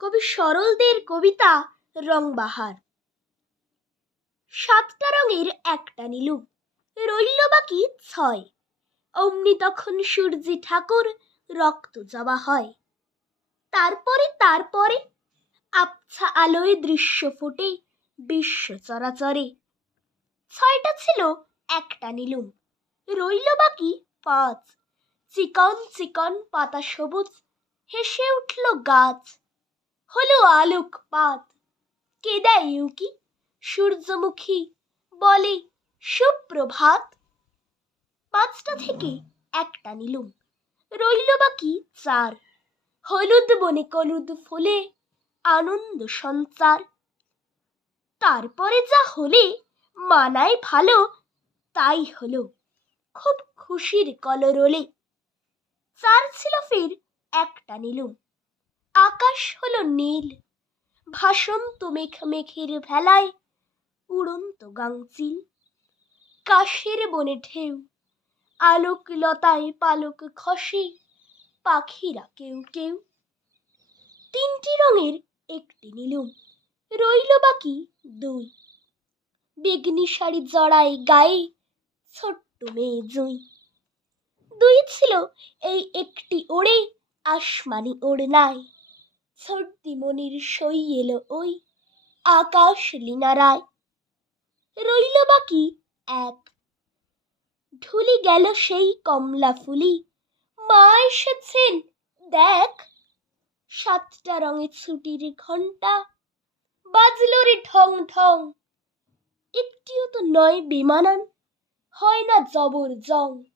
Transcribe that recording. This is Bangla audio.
কবি সরলদের কবিতা রংবাহার। সাতটা রঙের একটা নীলুম, রইল বাকি ছয়। অমনি তখন সূর্যি ঠাকুর রক্ত জবা হয়। তারপরে তারপরে আবছা আলোয় দৃশ্য ফোটে, বিশ্ব চরাচরে। ছয়টা ছিল একটা নীলুম, রইল বাকি পাঁচ। চিকন চিকন পাতা সবুজ, হেসে উঠল গাছ। হলো আলোকপাত। কে দেয় উকি সূর্যমুখী বলে সুপ্রভাত। পাঁচটা থেকে একটা নিলুম। রইল বাকি চার। হলুদ বনে কলুদ ফুলে আনন্দ সঞ্চার। তারপরে যা হলে মানায় ভালো, তাই হলো খুব খুশির কলরোলে। চার ছিল ফের একটা নিলুম। আকাশ হলো নীল। ভাসন্ত মেঘ মেঘের ভেলায়, উড়ন্ত গাংচিল কাশের বনে ঢেউ আলোক লতায় পালক খসে পাখিরা কেউ কেউ। তিনটি রঙের একটি নিলুম, রইল বাকি দুই। বেগনি শাড়ি জড়ায় গায়ে ছোট্ট মেয়ে জুই। দুই ছিল এই একটি ওড়ে, আসমানি ওড়নায়। ছর্দি মনির সই এলো ওই আকাশ লিনারায়। রইল বাকি এক। ঢুলি গেল সেই কমলা ফুলি। মা এসেছেন, দেখ। সাতটা রঙে ছুটির ঘণ্টা বাজলো রে ঢং ঢং। একটিও তো নয় বেমানান, হয় না জবর জং।